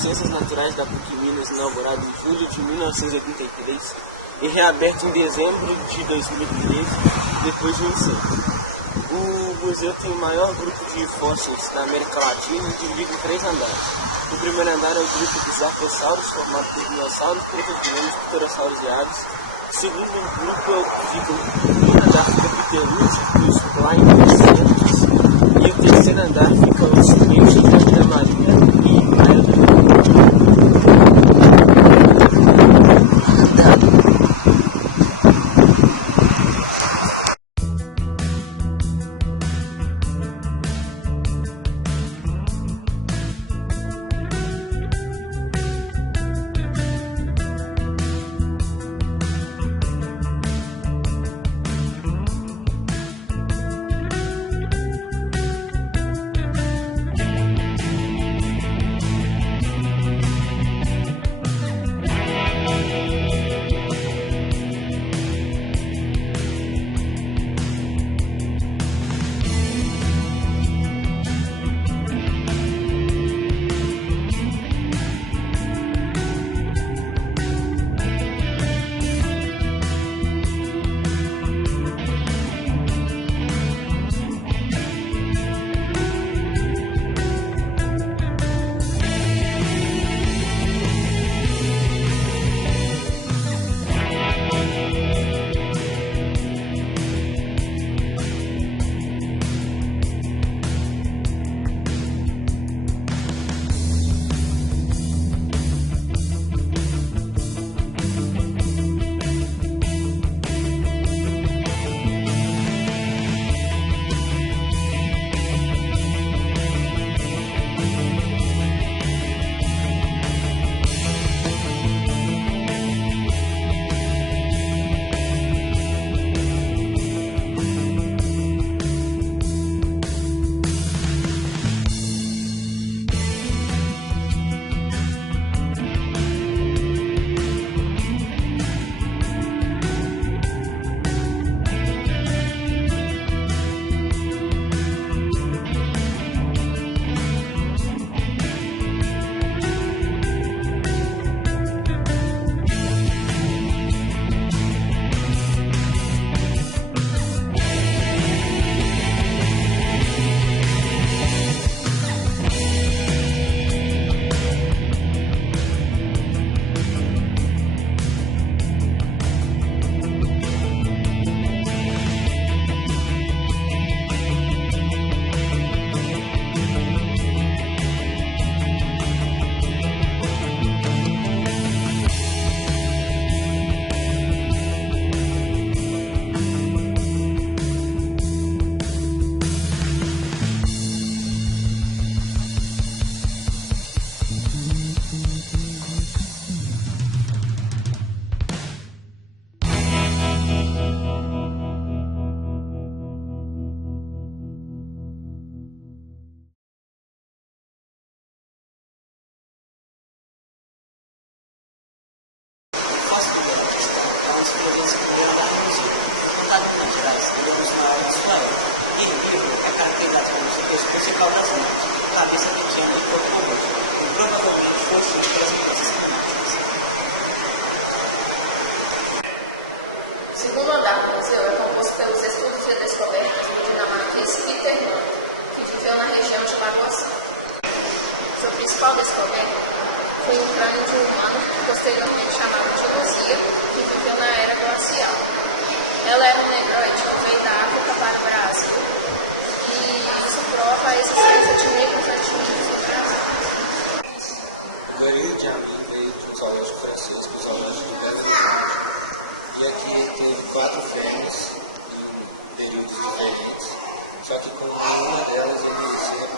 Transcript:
Ciências Naturais da PUC Minas, inaugurado em julho de 1983 e reaberto em dezembro de 2013, depois de um incêndio. O museu tem o maior grupo de fósseis da América Latina e divide em 3 andares. O primeiro andar é o grupo dos arqueossauros, formado por dinossauros, protozoários, pterossauros e aves. O segundo grupo é o que fica no andar fica pitelúrgicos, plainteressantes. E o terceiro andar fica os peixes da vida marinha e praia do Rio. O segundo andar do museu é composto pelos estudos e descobertas do dinamarquês Peter Mann, que viveu na região de Lagoa Santa. Sua principal descoberta foi um crânio de um humano, posteriormente chamado de Luzia, que viveu na era glacial. Ela era um negroide que veio da África para o Brasil, e isso prova a existência de negros ativos no Brasil. A maioria de mim veio de um zoológico francês para o zoológico brasileiro. E aqui tem 4 fêmeas em períodos diferentes, só que com uma delas eu conheci